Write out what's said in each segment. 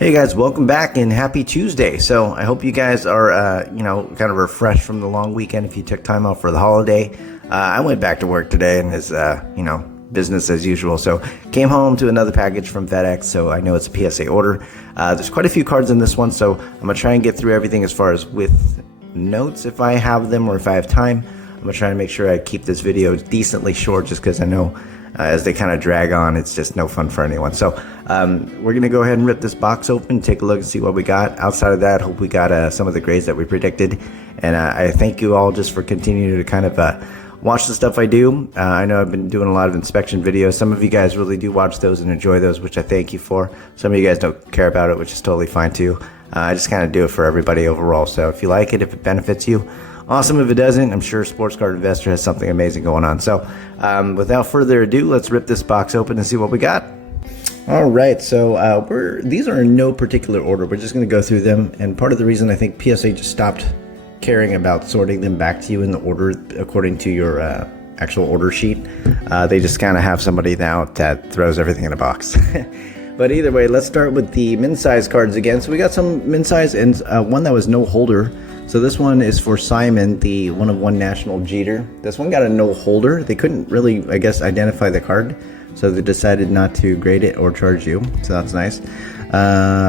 Hey guys, welcome back and happy Tuesday. So I hope you guys are, kind of refreshed from the long weekend if you took time off for the holiday. I went back to work today and it's, business as usual. So came home to another package from FedEx. So I know it's a PSA order. There's quite a few cards in this one. So I'm going to try and get through everything as far as with notes if I have them or if I have time. I'm going to try and make sure I keep this video decently short just because I know as they kind of drag on, it's just no fun for anyone. So we're going to go ahead and rip this box open, take a look and see what we got. Outside of that, hope we got some of the grades that we predicted. And I thank you all just for continuing to kind of watch the stuff I do. I know I've been doing a lot of inspection videos. Some of you guys really do watch those and enjoy those, which I thank you for. Some of you guys don't care about it, which is totally fine too. I just kind of do it for everybody overall. So if you like it, if it benefits you, awesome. If it doesn't, I'm sure Sports Card Investor has something amazing going on. So without further ado, let's rip this box open and see what we got. All right, so these are in no particular order. We're just going to go through them. And part of the reason I think PSA just stopped caring about sorting them back to you in the order according to your actual order sheet. They just kind of have somebody now that throws everything in a box. But either way, let's start with the min size cards again. So we got some min size and one that was no holder. So this one is for Simon, the 1-of-1 National Jeter. This one got a no holder. They couldn't really, I guess, identify the card, so they decided not to grade it or charge you. So that's nice.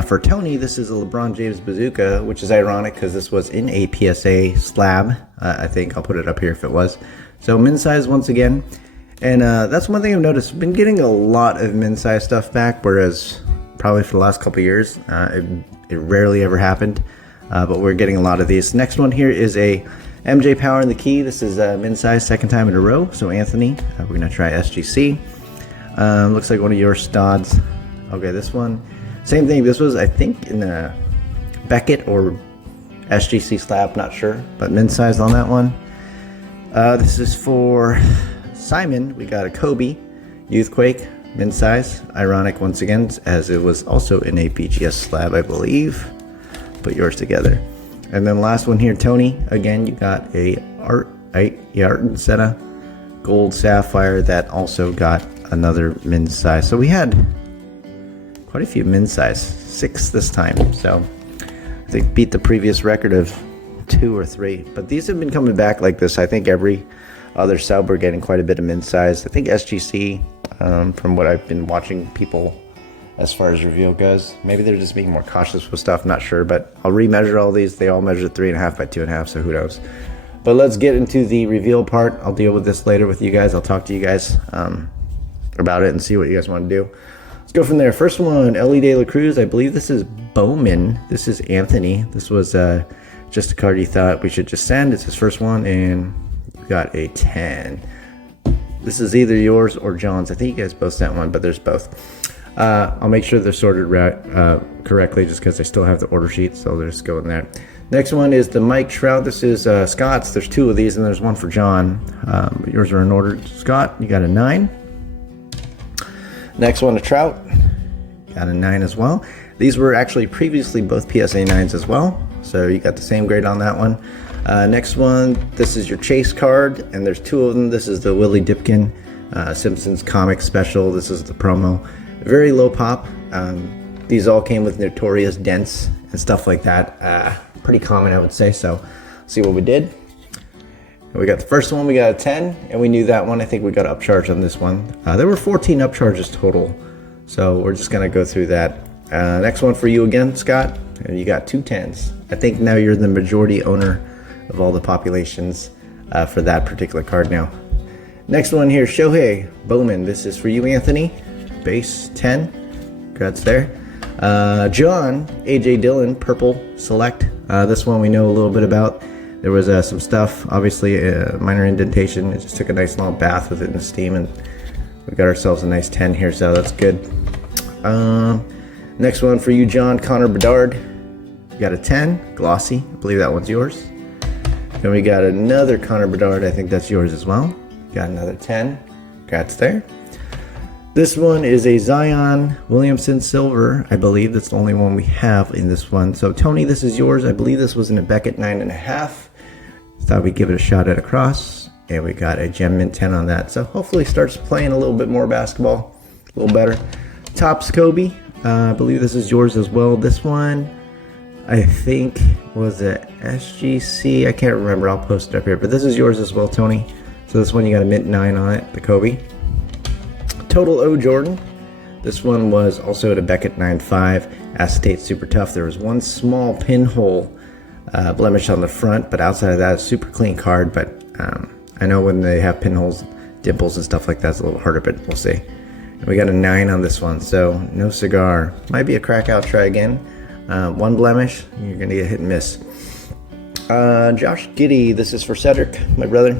For Tony, this is a LeBron James Bazooka, which is ironic because this was in a PSA slab. I think I'll put it up here if it was. So min size once again. And that's one thing I've noticed. I've been getting a lot of min size stuff back, whereas probably for the last couple of years, it rarely ever happened. But we're getting a lot of these. Next one here is a MJ Power in the Key. This is min size, second time in a row. So Anthony, we're going to try SGC. Looks like one of your studs. Okay, this one, same thing. This was, I think, in the Beckett or SGC slab, not sure. But min size on that one. This is for Simon. We got a Kobe Youthquake, min size. Ironic once again, as it was also in a BGS slab, I believe. Put yours together. And then last one here, Tony, again, you got a Art and Senna Gold Sapphire that also got another min size. So we had quite a few min size, 6 this time. So I think beat the previous record of 2 or 3. But these have been coming back like this. I think every other sub we're getting quite a bit of min size. I think SGC, from what I've been watching people as far as reveal goes. Maybe they're just being more cautious with stuff, not sure, but I'll remeasure all these. They all measure 3.5 by 2.5, so who knows. But let's get into the reveal part. I'll deal with this later with you guys. I'll talk to you guys about it and see what you guys want to do. Let's go from there. First one, Ellie De La Cruz. I believe this is Bowman. This is Anthony. This was just a card he thought we should just send. It's his first one, and we got a 10. This is either yours or John's. I think you guys both sent one, but there's both. I'll make sure they're sorted correctly just because I still have the order sheet, so they'll just go in there. Next one is the Mike Trout. This is Scott's. There's 2 of these, and there's one for John. But yours are in order. Scott, you got a 9. Next one to Trout. Got a 9 as well. These were actually previously both PSA 9s as well, so you got the same grade on that one. Next one, this is your Chase card, and there's 2 of them. This is the Willie Dipkin Simpsons comic special. This is the promo. Very low pop. These all came with notorious dents and stuff like that. Pretty common, I would say. So, see what we did. We got the first one, we got a 10, and we knew that one. I think we got upcharged on this one. There were 14 upcharges total, so we're just gonna go through that. Next one for you again, Scott, and you got 2 10s. I think now you're the majority owner of all the populations for that particular card now. Next one here, Shohei Bowman. This is for you, Anthony. Base 10. Congrats there. John, AJ Dillon, Purple Select. This one we know a little bit about. There was some stuff, obviously a minor indentation. It just took a nice long bath with it in the steam, and we got ourselves a nice 10 here, so that's good. Next one for you, John, Connor Bedard. You got a 10, glossy. I believe that one's yours. Then we got another Connor Bedard. I think that's yours as well. Got another 10. Congrats there. This one is a Zion Williamson Silver. I believe that's the only one we have in this one. So Tony, this is yours. I believe this was in a Beckett 9.5. Thought we'd give it a shot at a cross. And we got a Gem Mint 10 on that. So hopefully starts playing a little bit more basketball. A little better. Topps Kobe. I believe this is yours as well. This one, I think, was a SGC. I can't remember. I'll post it up here. But this is yours as well, Tony. So this one, you got a mint 9 on it, the Kobe. Total O Jordan. This one was also at a Beckett 9.5. Acetate super tough. There was one small pinhole blemish on the front, but outside of that, super clean card. But I know when they have pinholes, dimples and stuff like that, it's a little harder, but we'll see. And we got a 9 on this one, so no cigar. Might be a crack out, try again. One blemish, you're gonna get hit and miss. Josh Giddy, this is for Cedric, my brother.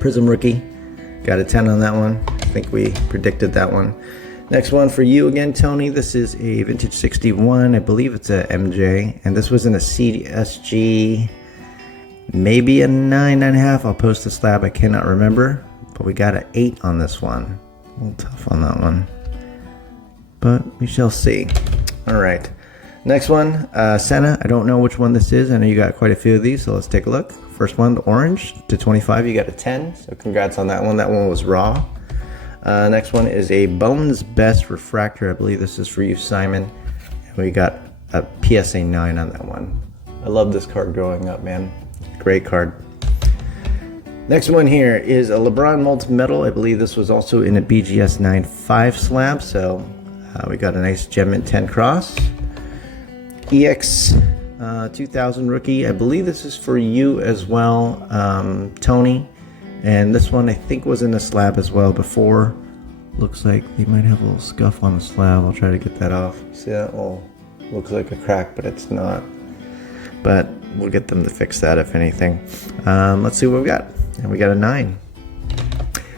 Prism rookie, got a 10 on that one. I think we predicted that one. Next one for you again, Tony. This is a vintage 61. I believe it's a MJ, and this was in a CSG, maybe a 9.5. I'll post the slab. I cannot remember, but we got an 8 on this one. A little tough on that one, but we shall see. All right, next one, Senna. I don't know which one this is. I know you got quite a few of these, so let's take a look. First one, the orange to 25. You got a 10, so congrats on that one. That one was raw. Next one is a Bones Best Refractor. I believe this is for you, Simon. And we got a PSA 9 on that one. I love this card growing up, man. Great card. Next one here is a LeBron Molten Metal. I believe this was also in a BGS 9.5 slab. So we got a nice Gem Mint 10 cross. EX 2000 rookie. I believe this is for you as well, Tony. And this one I think was in the slab as well before. Looks like they might have a little scuff on the slab. I'll try to get that off. See that? Oh, looks like a crack, but it's not. But we'll get them to fix that if anything. Let's see what we got. And we got a 9.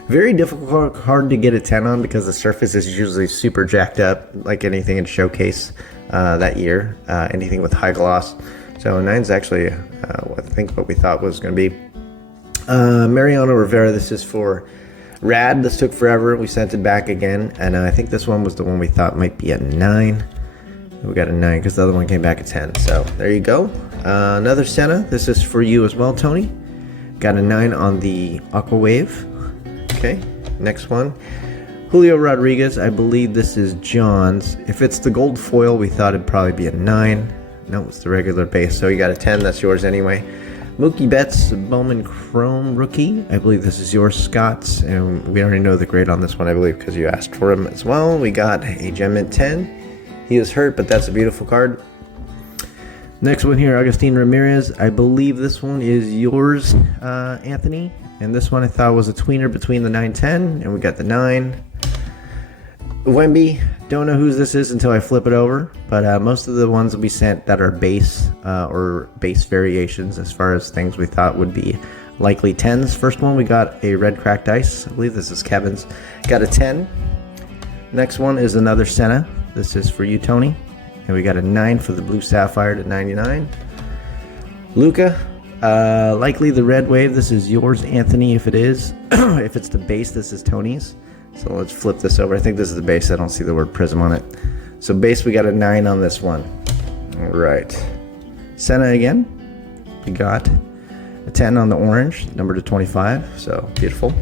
Very difficult card to get a 10 on because the surface is usually super jacked up, like anything in Showcase that year. Anything with high gloss. So a 9's actually, I think, what we thought was going to be. Mariano Rivera, this is for Rad. This took forever. We sent it back again, and I think this one was the one we thought might be a 9. We got a 9 because the other one came back at 10. So there you go. Another Senna. This is for you as well, Tony. Got a 9 on the Aqua Wave. Okay, next one. Julio Rodriguez. I believe this is John's. If it's the gold foil, we thought it'd probably be a 9. No, it's the regular base. So you got a 10. That's yours anyway. Mookie Betts, Bowman Chrome rookie. I believe this is yours, Scott. And we already know the grade on this one, I believe, because you asked for him as well. We got a Gem Mint 10. He is hurt, but that's a beautiful card. Next one here, Agustin Ramirez. I believe this one is yours, Anthony. And this one I thought was a tweener between the 9-10, and we got the 9. Wemby, don't know whose this is until I flip it over, but most of the ones we sent that are base or base variations as far as things we thought would be likely 10s. First one, we got a red cracked ice. I believe this is Kevin's. Got a 10. Next one is another Senna. This is for you, Tony. And we got a 9 for the blue sapphire to 99. Luca, likely the red wave. This is yours, Anthony, if it is. If it's the base, this is Tony's. So let's flip this over. I think this is the base. I don't see the word Prism on it. So base, we got a 9 on this one. All right. Senna again. We got a 10 on the orange, number to 25. So beautiful.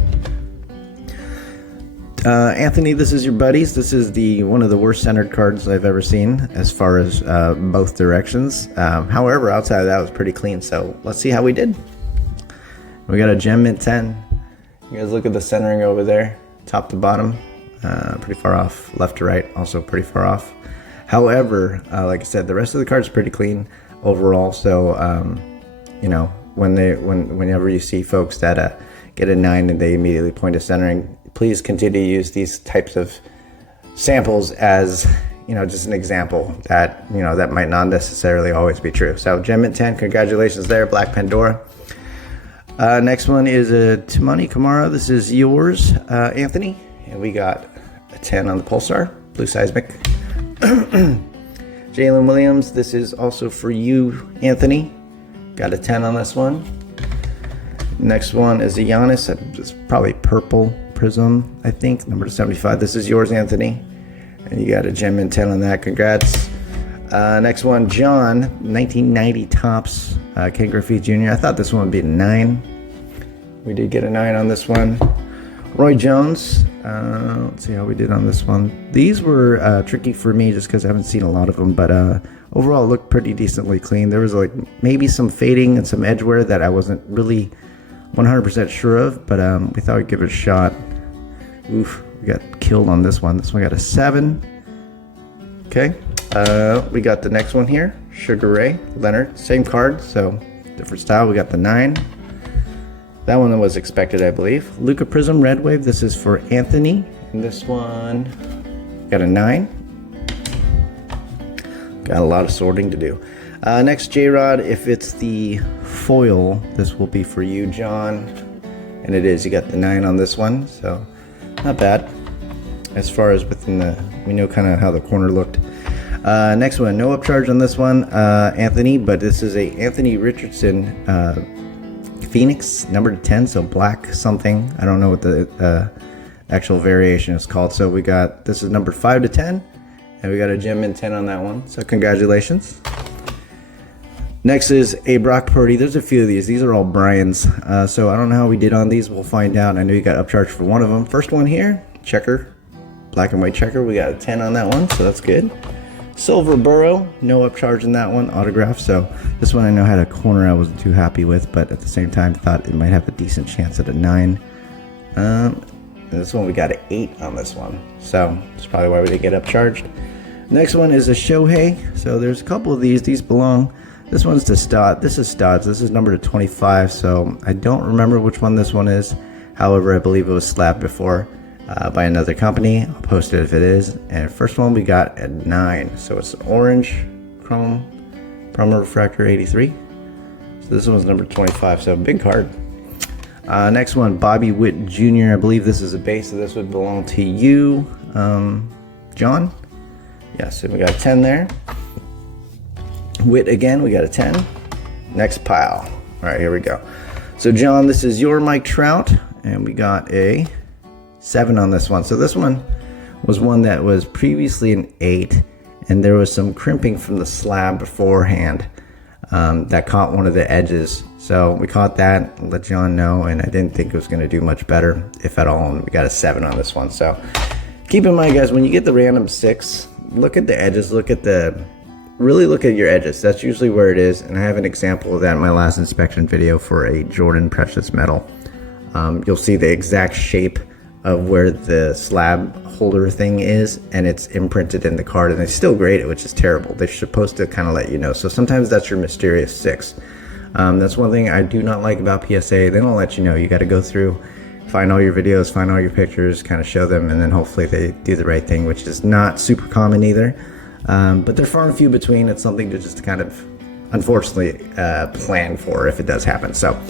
Anthony, this is your buddies. This is one of the worst centered cards I've ever seen as far as both directions. However, outside of that, it was pretty clean. So let's see how we did. We got a Gem Mint 10. You guys look at the centering over there. Top to bottom, pretty far off. Left to right, also pretty far off. However, like I said, the rest of the card's pretty clean overall. So, you know, whenever you see folks that get a 9 and they immediately point to centering, please continue to use these types of samples as, you know, just an example that, you know, that might not necessarily always be true. So, Gem Mint 10, congratulations there, Black Pandora. Next one is a Timani Kamara. This is yours, Anthony. And we got a 10 on the Pulsar, Blue Seismic. Jalen Williams. This is also for you, Anthony. Got a 10 on this one. Next one is a Giannis. It's probably purple prism, I think. Number 75. This is yours, Anthony. And you got a Gem Mint 10 on that. Congrats. Next one, John, 1990 Topps, Ken Griffey Jr. I thought this one would be a 9. We did get a 9 on this one. Roy Jones. Let's see how we did on this one. These were tricky for me just because I haven't seen a lot of them, but overall it looked pretty decently clean. There was like maybe some fading and some edge wear that I wasn't really 100% sure of, but we thought we'd give it a shot. Oof, we got killed on this one. This one got a 7. Okay, we got the next one here, Sugar Ray Leonard, same card, so different style. We got the 9. That one was expected, I believe. Luca Prism Red Wave, this is for Anthony. And this one got a 9. Got a lot of sorting to do. Next J-Rod, if it's the foil, this will be for you, John. And it is, you got the 9 on this one, so not bad. As far as within the, we know kind of how the corner looked. Next one, no upcharge on this one, Anthony, but this is a Anthony Richardson Phoenix, number 10, so black something. I don't know what the actual variation is called. So we got, this is number 5 to 10, and we got a gem in 10 on that one. So congratulations. Next is a Brock Purdy. There's a few of these. These are all Brian's. So I don't know how we did on these. We'll find out. I know you got upcharged for one of them. First one here, checker, black and white checker. We got a 10 on that one, so that's good. Silver Burrow, no upcharge in that one, autograph. So this one I know had a corner I wasn't too happy with, but at the same time thought it might have a decent chance at a 9. And this one we got an 8 on this one, so that's probably why we didn't get upcharged. Next one is a Shohei. So there's a couple of these. These belong. This one's to Stott. This is Stott's. This is number 25. So I don't remember which one this one is. However, I believe it was slabbed before. By another company. I'll post it if it is. And first one we got at 9, so it's orange chrome Promo Refractor 83. So this one's number 25, so big card. Next one, Bobby Witt Jr. I believe this is a base, so this would belong to you, John. Yes, so we got a 10 there. Witt again, we got a 10. Next pile. All right, here we go. So John, this is your Mike Trout, and we got a 7 on this one. So this one was one that was previously an 8, and there was some crimping from the slab beforehand that caught one of the edges. So we caught that, let John know, and I didn't think it was going to do much better, if at all, and we got a 7 on this one. So keep in mind, guys, when you get the random 6, look at the edges, really look at your edges. That's usually where it is, and I have an example of that in my last inspection video for a Jordan Precious Metal. You'll see the exact shape of where the slab holder thing is, and it's imprinted in the card, and they still grade it, which is terrible. They're supposed to kind of let you know. So sometimes that's your mysterious 6. That's one thing I do not like about PSA. They don't let you know. You got to go through, find all your videos, find all your pictures, kind of show them, and then hopefully they do the right thing, which is not super common either. But they're far and few between. It's something to just kind of, unfortunately, plan for if it does happen. So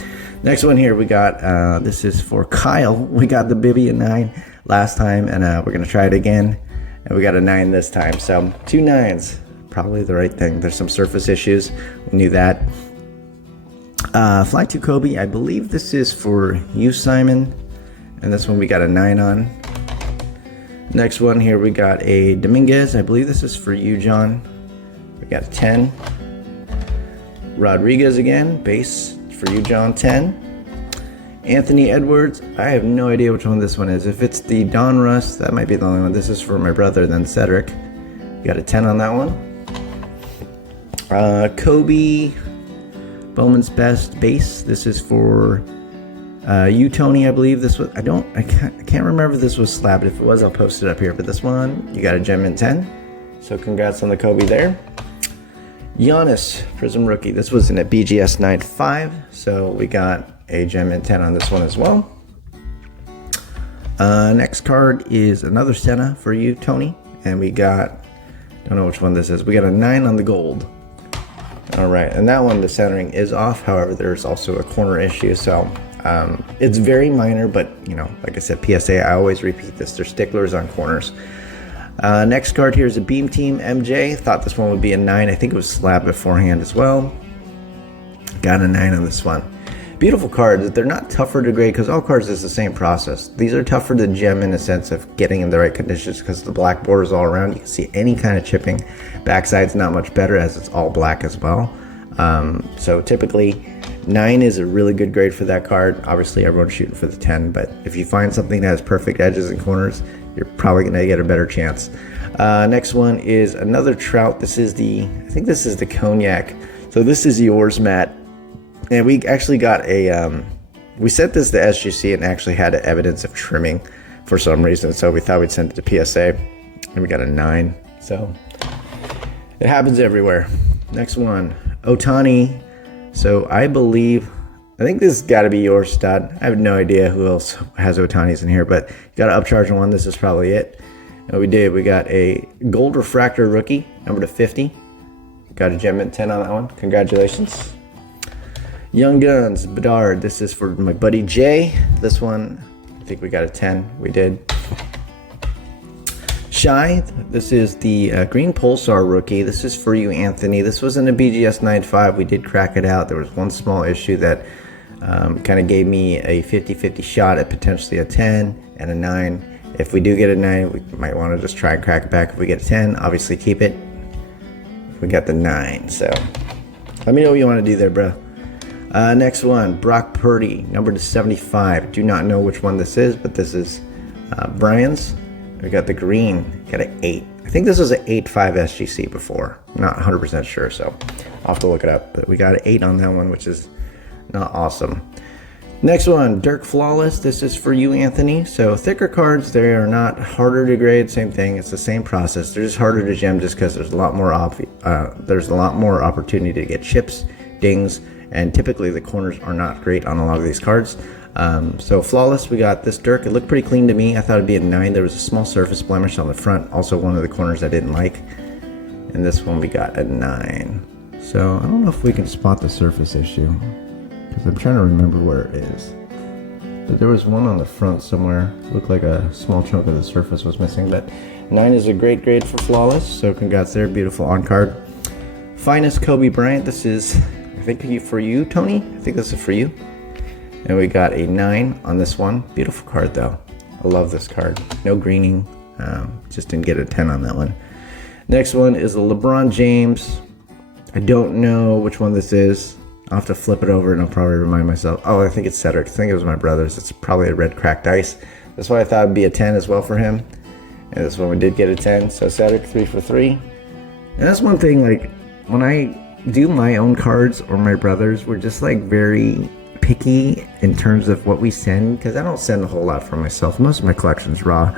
next one here, we got, this is for Kyle. We got the Bibby at 9 last time, and we're going to try it again. And we got a 9 this time. So 2 9s, probably the right thing. There's some surface issues. We knew that. Fly to Kobe, I believe this is for you, Simon. And this one we got a 9 on. Next one here, we got a Dominguez. I believe this is for you, John. We got a 10. Rodriguez again, base for you, John, 10. Anthony Edwards, I have no idea which one this one is. If it's the Don Russ, that might be the only one. This is for my brother, then Cedric. Got a 10 on that one. Kobe, Bowman's Best base. This is for you, Tony, I believe this was. I can't remember if this was slabbed. If it was, I'll post it up here. But this one, you got a gem in 10. So congrats on the Kobe there. Giannis Prism Rookie. This was in a BGS 95. So we got a gem in 10 on this one as well. Next card is another Senna for you, Tony. And we got, don't know which one this is. We got a 9 on the gold. All right, and that one, the centering is off. However, there's also a corner issue. So it's very minor, but you know, like I said, PSA, I always repeat this. They're sticklers on corners. Next card here is a Beam Team MJ. Thought this one would be a 9. I think it was slabbed beforehand as well. Got a 9 on this one. Beautiful cards. They're not tougher to grade because all cards is the same process. These are tougher to gem in a sense of getting in the right conditions because the black border is all around. You can see any kind of chipping. Backside's not much better as it's all black as well. So typically 9 is a really good grade for that card. Obviously, everyone's shooting for the 10, but if you find something that has perfect edges and corners, you're probably going to get a better chance. Next one is another Trout. I think this is the Cognac. So this is yours, Matt. And we actually got we sent this to SGC and actually had evidence of trimming for some reason. So we thought we'd send it to PSA, and we got a 9. So it happens everywhere. Next one, Otani. So I think this has got to be your stud. I have no idea who else has Otanis in here, but you got an upcharge on one. This is probably it. And we got a gold refractor rookie, number to 50. Got a gem mint 10 on that one. Congratulations. Young Guns, Bedard. This is for my buddy Jay. This one, I think we got a 10. We did. Shy, this is the Green Pulsar rookie. This is for you, Anthony. This was in a BGS 9.5. We did crack it out. There was one small issue that kind of gave me a 50-50 shot at potentially a 10 and a 9. If we do get a 9, we might want to just try and crack it back. If we get a 10, obviously keep it. We got the 9, so let me know what you want to do there, bro. Next one, Brock Purdy, number to 75. Do not know which one this is, but this is Brian's. We got the green, got an 8. I think this was an 8.5 SGC before. I'm not 100% sure, so I'll have to look it up. But we got an 8 on that one, which is not awesome. Next one, Dirk Flawless. This is for you, Anthony. So thicker cards, they are not harder to grade. Same thing. It's the same process. They're just harder to gem just because there's a lot more opportunity to get chips, dings, and typically the corners are not great on a lot of these cards. So Flawless, we got this Dirk. It looked pretty clean to me. I thought it'd be a 9. There was a small surface blemish on the front. Also one of the corners I didn't like. And this one we got a 9. So I don't know if we can spot the surface issue, because I'm trying to remember where it is. But there was one on the front somewhere. Looked like a small chunk of the surface was missing. But 9 is a great grade for Flawless. So congrats there. Beautiful on card. Finest Kobe Bryant. This is, I think, for you, Tony. I think this is for you. And we got a 9 on this one. Beautiful card, though. I love this card. No greening. Just didn't get a 10 on that one. Next one is the LeBron James. I don't know which one this is. I'll have to flip it over and I'll probably remind myself. Oh, I think it's Cedric. I think it was my brother's. It's probably a red cracked ice. That's why I thought it'd be a 10 as well for him. And this one we did get a 10. So Cedric, 3 for 3. And that's one thing, like, when I do my own cards or my brother's, we're just like very picky in terms of what we send, because I don't send a whole lot for myself. Most of my collection's raw.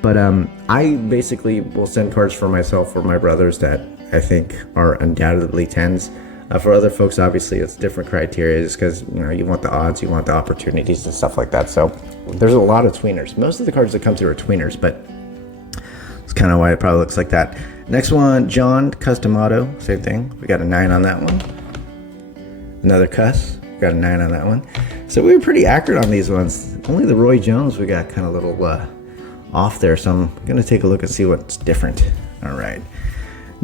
But I basically will send cards for myself or my brothers that I think are undoubtedly 10s. For other folks, obviously, it's different criteria, just because, you know, you want the odds, you want the opportunities and stuff like that. So there's a lot of tweeners. Most of the cards that come through are tweeners, but it's kind of why it probably looks like that. Next one, John Custom Auto. Same thing. We got a 9 on that one. Another Cuss. We got a 9 on that one. So we were pretty accurate on these ones. Only the Roy Jones we got kind of a little off there. So I'm going to take a look and see what's different. All right.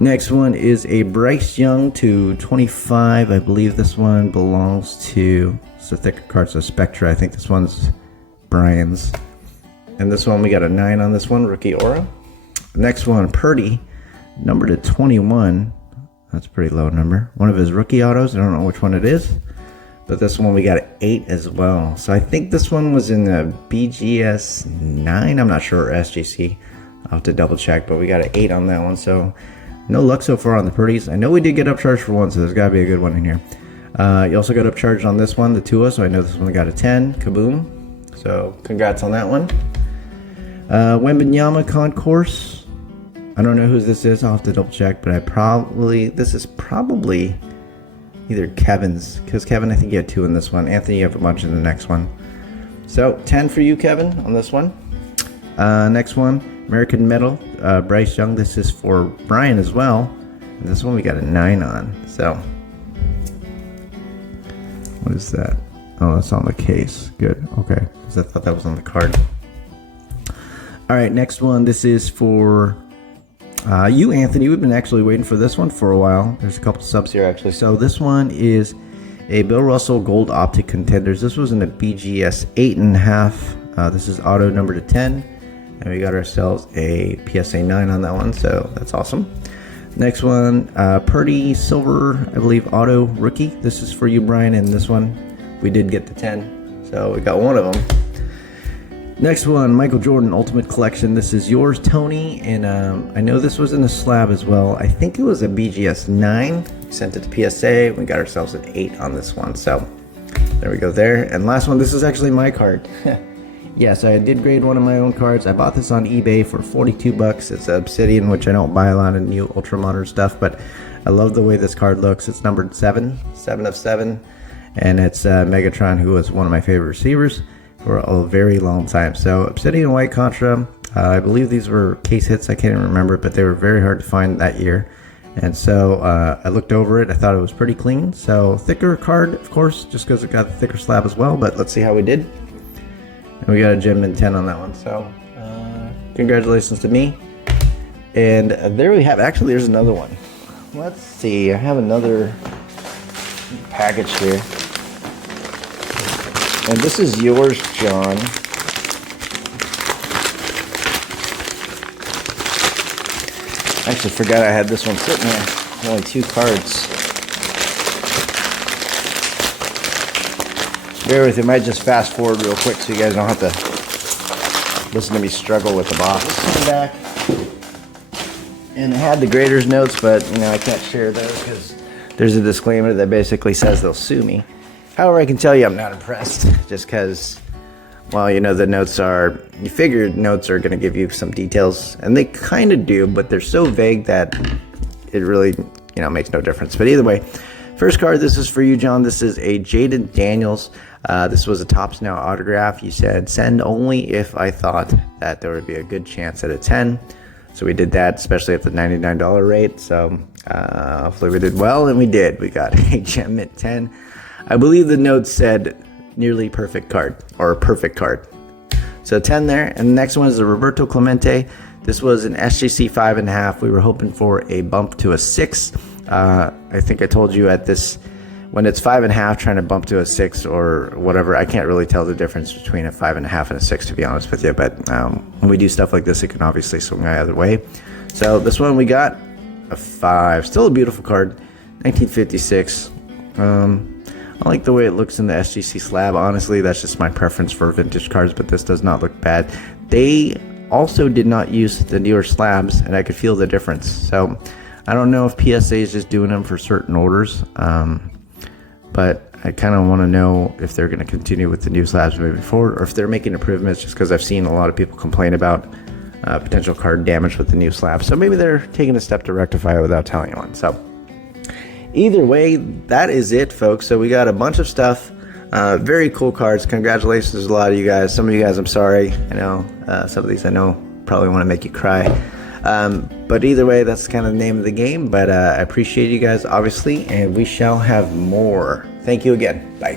Next one is a Bryce Young to 25. I believe this one belongs to, it's a thicker card, so Spectra. I think this one's Brian's. And this one, we got a 9 on this one, Rookie Aura. Next one, Purdy, number to 21. That's a pretty low number. One of his rookie autos. I don't know which one it is. But this one, we got an 8 as well. So I think this one was in the BGS 9. I'm not sure, or SGC. I'll have to double check, but we got an 8 on that one. So no luck so far on the Purdy's. I know we did get upcharged for one, so there's got to be a good one in here. You also got upcharged on this one, the Tua, so I know this one got a 10. Kaboom. So congrats on that one. Wembanyama Concourse. I don't know whose this is. I'll have to double check, but this is probably either Kevin's, because Kevin, I think you had 2 in this one. Anthony, you have a bunch in the next one. So 10 for you, Kevin, on this one. Next one, American Metal, Bryce Young. This is for Brian as well. And this one we got a 9 on. So what is that? Oh, that's on the case. Good. Okay, because I thought that was on the card. All right, next one. This is for you, Anthony. We've been actually waiting for this one for a while. There's a couple subs here, actually. So this one is a Bill Russell Gold Optic Contenders. This was in a BGS 8.5. This is auto number to 10. And we got ourselves a PSA 9 on that one, so that's awesome. Next one, Purdy Silver, I believe, Auto Rookie. This is for you, Brian, and this one, we did get the 10, so we got one of them. Next one, Michael Jordan Ultimate Collection. This is yours, Tony, and I know this was in a slab as well. I think it was a BGS 9. We sent it to PSA. We got ourselves an 8 on this one, so there we go there. And last one, this is actually my card. Yes, I did grade one of my own cards. I bought this on eBay for 42 bucks. It's Obsidian, which I don't buy a lot of new ultra modern stuff, but I love the way this card looks. It's numbered 7 of 7, and it's Megatron, who was one of my favorite receivers for a very long time. So Obsidian White Contra, I believe these were case hits. I can't even remember, but they were very hard to find that year. And so I looked over it. I thought it was pretty clean. So thicker card, of course, just because it got a thicker slab as well. But let's see how we did. And we got a gem in 10 on that one. So congratulations to me. And there we have. Actually, there's another one. Let's see. I have another package here. And this is yours, John. I actually forgot I had this one sitting there. Only 2 cards. Bear with it. I might just fast forward real quick so you guys don't have to listen to me struggle with the box. Come back. And it had the grader's notes, but you know I can't share those because there's a disclaimer that basically says they'll sue me. However, I can tell you I'm not impressed, just because, well, you know, the notes are, you figure notes are going to give you some details, and they kind of do, but they're so vague that it really, you know, makes no difference. But either way, first card, this is for you, John. This is a Jaden Daniels. This was a Topps Now autograph. You said, send only if I thought that there would be a good chance at a 10. So we did that, especially at the $99 rate. So hopefully we did well, and we did. We got a gem at 10. I believe the note said nearly perfect card, or perfect card. So 10 there. And the next one is the Roberto Clemente. This was an SGC 5.5. We were hoping for a bump to a 6. I think I told you at this, when it's 5.5, trying to bump to a 6 or whatever, I can't really tell the difference between a 5.5 and a 6, to be honest with you. But when we do stuff like this, it can obviously swing either way. So this one we got a 5. Still a beautiful card, 1956. I like the way it looks in the SGC slab. Honestly, that's just my preference for vintage cards, but this does not look bad. They also did not use the newer slabs, and I could feel the difference. So I don't know if PSA is just doing them for certain orders, but I kind of want to know if they're going to continue with the new slabs moving forward, or if they're making improvements, just because I've seen a lot of people complain about potential card damage with the new slabs. So maybe they're taking a step to rectify it without telling anyone. So either way, that is it, folks. So we got a bunch of stuff. Very cool cards. Congratulations to a lot of you guys. Some of you guys, I'm sorry. I know some of these I know probably want to make you cry. But either way, that's kind of the name of the game. But I appreciate you guys, obviously, and we shall have more. Thank you again. Bye.